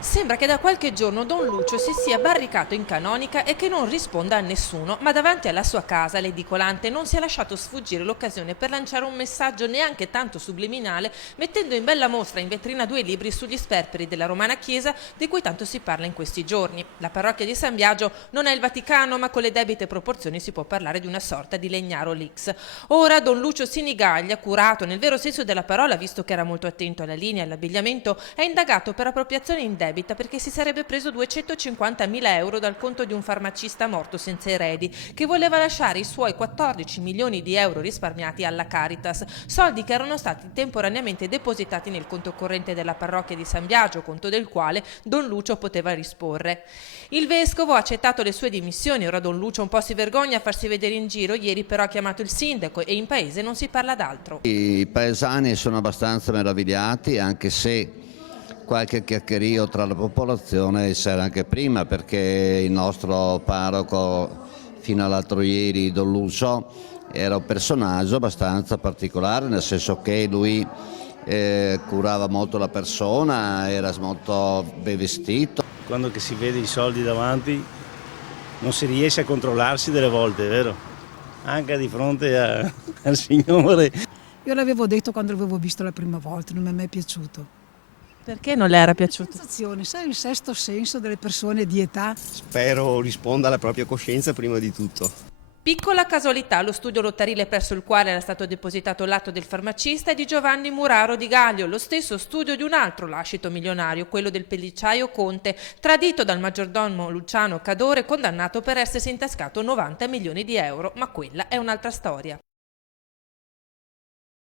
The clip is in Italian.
Sembra che da qualche giorno Don Lucio si sia barricato in canonica e che non risponda a nessuno, ma davanti alla sua casa l'edicolante non si è lasciato sfuggire l'occasione per lanciare un messaggio neanche tanto subliminale, mettendo in bella mostra in vetrina 2 libri sugli sperperi della Romana Chiesa di cui tanto si parla in questi giorni. La parrocchia di San Biagio non è il Vaticano, ma con le debite proporzioni si può parlare di una sorta di Legnaro Lix. Ora Don Lucio Sinigaglia, curato nel vero senso della parola, visto che era molto attento alla linea e all'abbigliamento, è indagato per appropriazione indebita perché si sarebbe preso 250.000 euro dal conto di un farmacista morto senza eredi che voleva lasciare i suoi 14 milioni di euro risparmiati alla Caritas, soldi che erano stati temporaneamente depositati nel conto corrente della parrocchia di San Biagio, conto del quale Don Lucio poteva risporre. Il vescovo ha accettato le sue dimissioni, ora Don Lucio un po' si vergogna a farsi vedere in giro, ieri però ha chiamato il sindaco e in paese non si parla d'altro. I paesani sono abbastanza meravigliati, anche se qualche chiacchierio tra la popolazione c'era anche prima, perché il nostro parroco fino all'altro ieri, Don Lucio, era un personaggio abbastanza particolare, nel senso che lui curava molto la persona, era molto ben vestito. Quando che si vede i soldi davanti non si riesce a controllarsi delle volte, vero? Anche di fronte al Signore. Io l'avevo detto quando l'avevo visto la prima volta, non mi è mai piaciuto. Perché non le era piaciuto? Sensazione, sai, il sesto senso delle persone di età. Spero risponda alla propria coscienza prima di tutto. Piccola casualità, lo studio lotterile presso il quale era stato depositato l'atto del farmacista è di Giovanni Muraro di Gaglio, lo stesso studio di un altro lascito milionario, quello del pellicciaio Conte, tradito dal maggiordomo Luciano Cadore, condannato per essersi intascato 90 milioni di euro, ma quella è un'altra storia.